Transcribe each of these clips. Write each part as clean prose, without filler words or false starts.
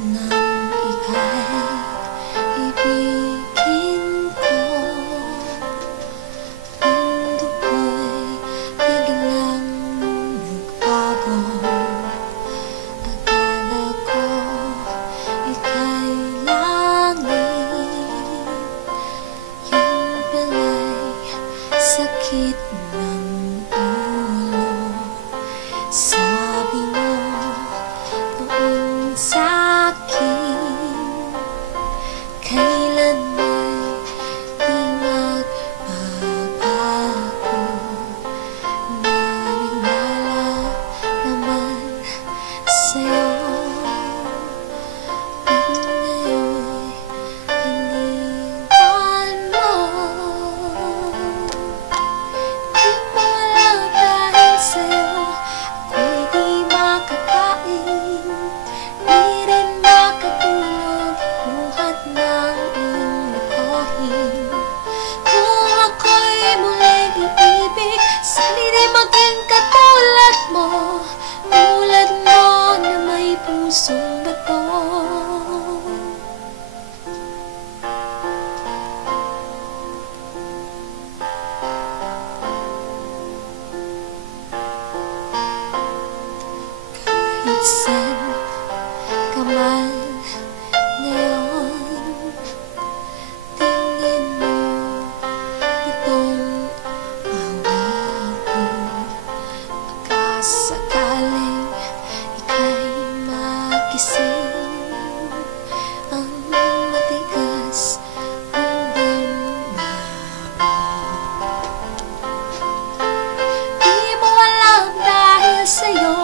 nang ika'y ibigin ko. Mundo ko'y biglang nagbago. Akala ko ika'y langit, yun pala'y sakit ng ulo. Sabi mo noon sa'kin, kailan mo'y di magbabago. Naniwala naman sa'yo, at ngayon'y iniwan mo. Di mo alam dahil sa'yo ako'y di makakain, di rin makatulog buhat ng iyong lokohin. Kung ako'y muling iibig, sana'y di maging katulad mo, tulad mo na may pusong bato. Kahit saan ka man ngayon, tingin mo itong awitin. Baka sakaling ika'y magising, ang matigas ang damdamin. Di mo alam dahil sa'yo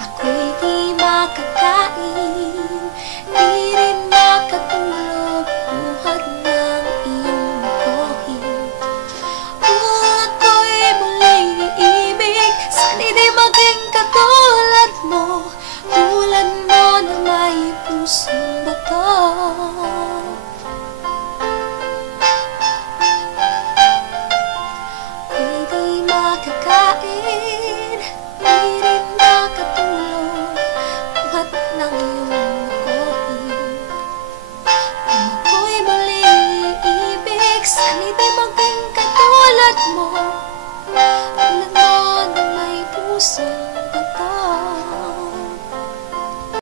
ako'y di makakain, di rin makatulog buhat ng iyong lokohin. Kung ako'y muling iibig, sana'y di maging katulad mo, tulad mo na may pusong bato.